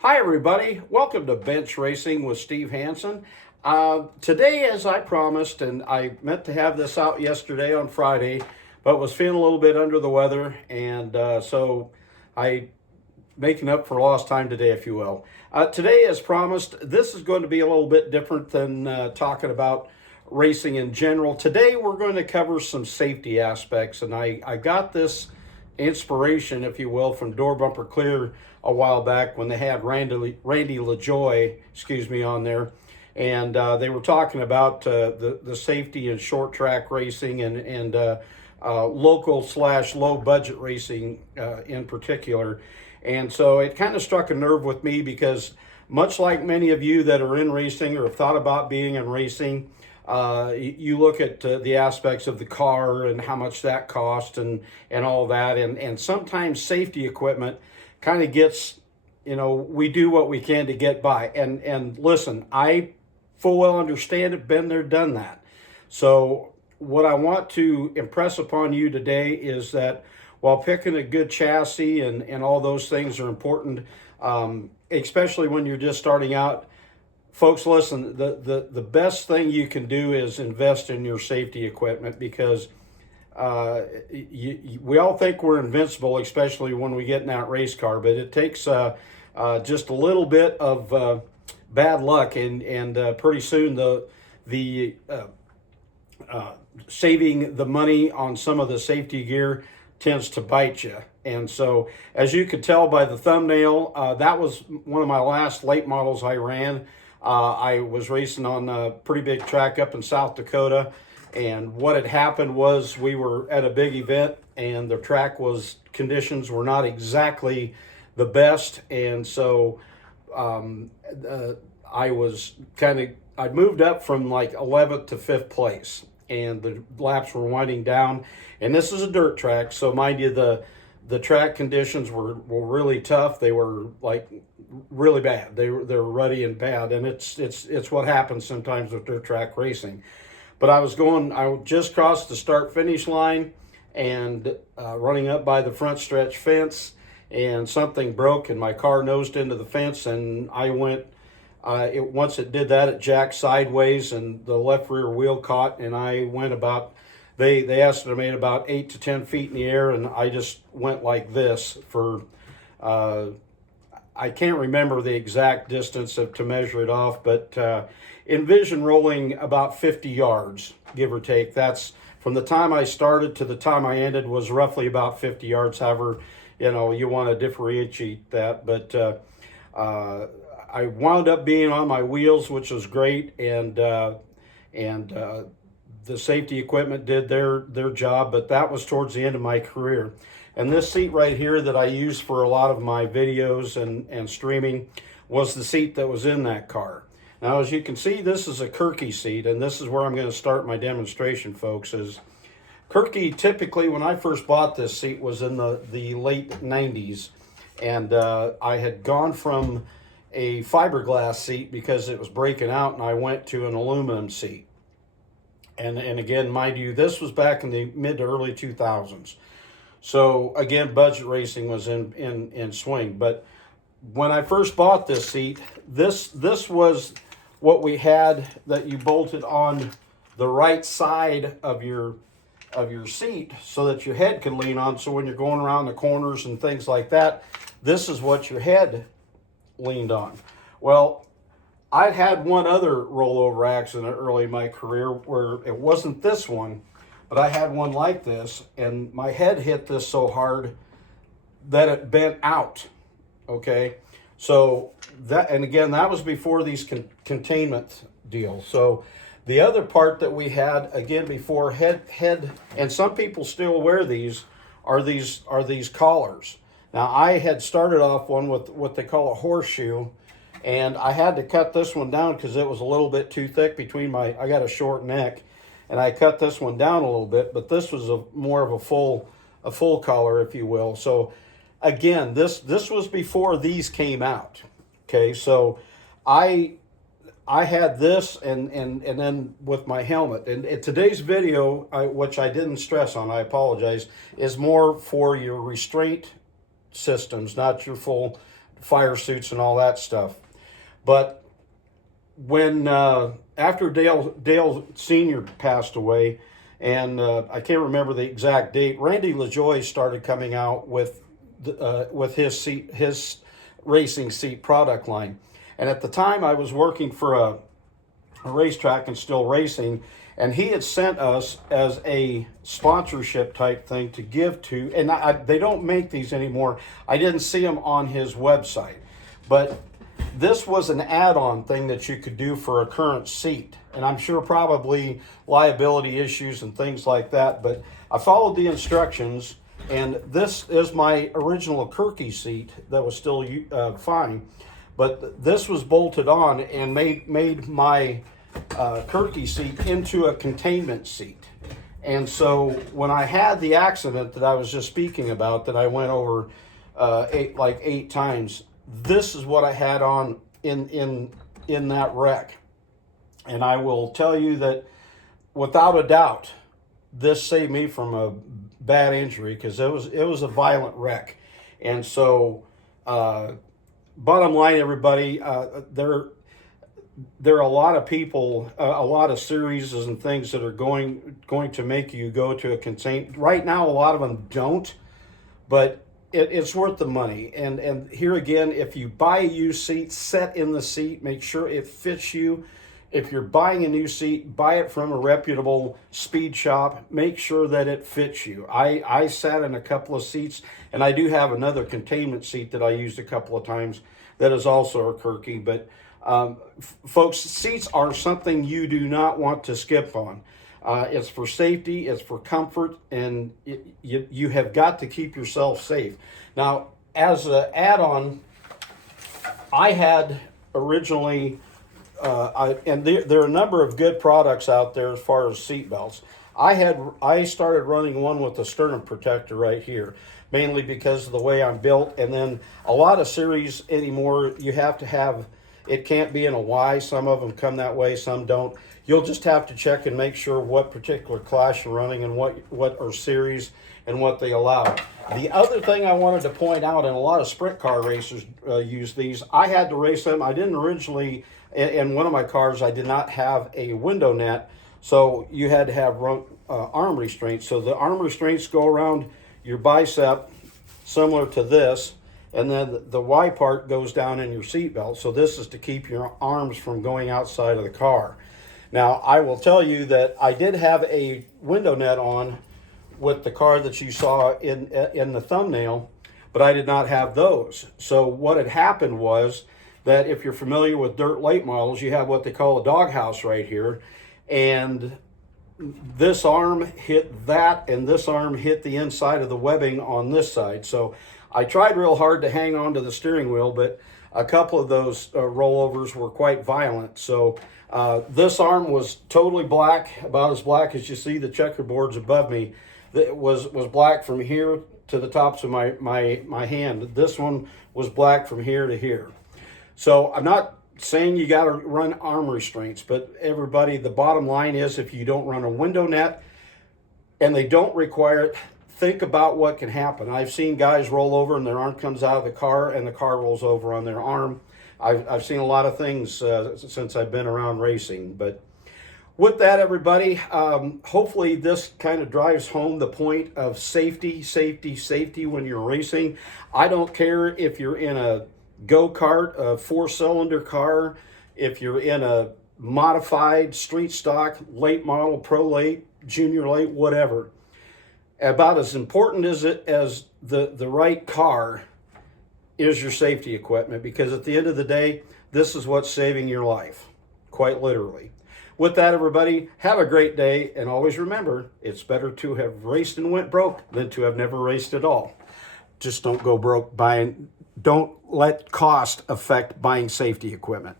Hi everybody, welcome to Bench Racing with Steve Hansen. Today, as I promised, and I meant to have this out yesterday on Friday, but was feeling a little bit under the weather, and so I making up for lost time today, if you will. Today, as promised, this is going to be a little bit different than talking about racing in general. Today, we're going to cover some safety aspects, and I got this inspiration, if you will, from Door Bumper Clear a while back when they had Randy LaJoie, on there, and they were talking about the safety in short track racing and local / low budget racing in particular. And so it kind of struck a nerve with me because, much like many of you that are in racing or have thought about being in racing, you look at the aspects of the car and how much that cost and all that. And sometimes safety equipment kind of gets, we do what we can to get by. And listen, I full well understand it, been there, done that. So what I want to impress upon you today is that while picking a good chassis and all those things are important, especially when you're just starting out, folks, listen, the best thing you can do is invest in your safety equipment because we all think we're invincible, especially when we get in that race car, but it takes just a little bit of bad luck and pretty soon the saving the money on some of the safety gear tends to bite you. And so, as you could tell by the thumbnail, that was one of my last late models I ran. I was racing on a pretty big track up in South Dakota, and what had happened was we were at a big event and the track conditions were not exactly the best, and so I'd moved up from like 11th to 5th place, and the laps were winding down, and this is a dirt track, so mind you, the track conditions were really tough. They were like really bad. They're ruddy and bad, and it's what happens sometimes with dirt track racing. But I just crossed the start finish line and running up by the front stretch fence, and something broke and my car nosed into the fence, and I went. Once it did that, it jacked sideways and the left rear wheel caught, and I went about. They estimate about 8 to 10 feet in the air, and I just went like this for, I can't remember the exact distance to measure it off, but envision rolling about 50 yards, give or take. That's from the time I started to the time I ended was roughly about 50 yards, however, you want to differentiate that. But I wound up being on my wheels, which was great, and the safety equipment did their job, but that was towards the end of my career. And this seat right here that I use for a lot of my videos and streaming was the seat that was in that car. Now, as you can see, this is a Kirky seat, and this is where I'm going to start my demonstration, folks. Is Kirky, typically, when I first bought this seat, was in the late 90s, and I had gone from a fiberglass seat because it was breaking out, and I went to an aluminum seat. And again, mind you, this was back in the mid to early 2000s. So again, budget racing was in swing. But when I first bought this seat, this was what we had that you bolted on the right side of your seat so that your head could lean on. So when you're going around the corners and things like that, this is what your head leaned on. Well, I'd had one other rollover accident early in my career where it wasn't this one, but I had one like this, and my head hit this so hard that it bent out, okay? So that, and again, that was before these containment deals. So the other part that we had, again, before head, and some people still wear these, are these collars. Now, I had started off one with what they call a horseshoe, and I had to cut this one down because it was a little bit too thick I got a short neck, and I cut this one down a little bit, but this was more of a full collar, if you will. So again, this was before these came out. Okay, so I had this and then with my helmet. And in today's video, which I didn't stress on, I apologize, is more for your restraint systems, not your full fire suits and all that stuff. But when after Dale Sr. passed away, and I can't remember the exact date, Randy LaJoie started coming out with his racing seat product line. And at the time, I was working for a racetrack and still racing, and he had sent us as a sponsorship type thing to give to, and they don't make these anymore. I didn't see them on his website, but this was an add-on thing that you could do for a current seat. And I'm sure probably liability issues and things like that, but I followed the instructions, and this is my original Kirky seat that was still fine, but this was bolted on and made my Kirky seat into a containment seat. And so when I had the accident that I was just speaking about, that I went over eight times, this is what I had on in that wreck. And I will tell you that without a doubt, this saved me from a bad injury, because it was a violent wreck. And so bottom line, everybody, there are a lot of people, a lot of series and things that are going to make you go to a containment. Right now, a lot of them don't, but it's worth the money. And here again, if you buy a used seat, set in the seat, make sure it fits you. If you're buying a new seat, buy it from a reputable speed shop. Make sure that it fits you. I sat in a couple of seats, and I do have another containment seat that I used a couple of times that is also a Kirky. But folks, seats are something you do not want to skip on. It's for safety, it's for comfort, and you have got to keep yourself safe. Now, as an add-on, I had originally, and there are a number of good products out there as far as seat belts. I started running one with a sternum protector right here, mainly because of the way I'm built. And then a lot of series anymore, you have to have, it can't be in a Y. Some of them come that way, some don't. You'll just have to check and make sure what particular class you're running and what are series and what they allow. The other thing I wanted to point out, and a lot of sprint car racers use these. I had to race them. I didn't originally, in one of my cars, I did not have a window net, so you had to have arm restraints. So the arm restraints go around your bicep, similar to this, and then the Y part goes down in your seatbelt. So this is to keep your arms from going outside of the car. Now, I will tell you that I did have a window net on with the car that you saw in the thumbnail, but I did not have those. So what had happened was that, if you're familiar with dirt late models, you have what they call a doghouse right here, and this arm hit that, and this arm hit the inside of the webbing on this side. So I tried real hard to hang on to the steering wheel, but a couple of those rollovers were quite violent. So this arm was totally black, about as black as you see the checkerboards above me. It was black from here to the tops of my hand. This one was black from here to here. So I'm not saying you got to run arm restraints, but everybody, the bottom line is, if you don't run a window net and they don't require it, think about what can happen. I've seen guys roll over and their arm comes out of the car and the car rolls over on their arm. I've seen a lot of things since I've been around racing. But with that, everybody, hopefully this kind of drives home the point of safety, safety, safety when you're racing. I don't care if you're in a go-kart, a four-cylinder car, if you're in a modified street stock, late model, pro late, junior late, whatever. About as important as the right car is your safety equipment, because at the end of the day, this is what's saving your life, quite literally. With that, everybody, have a great day, and always remember, it's better to have raced and went broke than to have never raced at all. Just don't go broke buying, don't let cost affect buying safety equipment.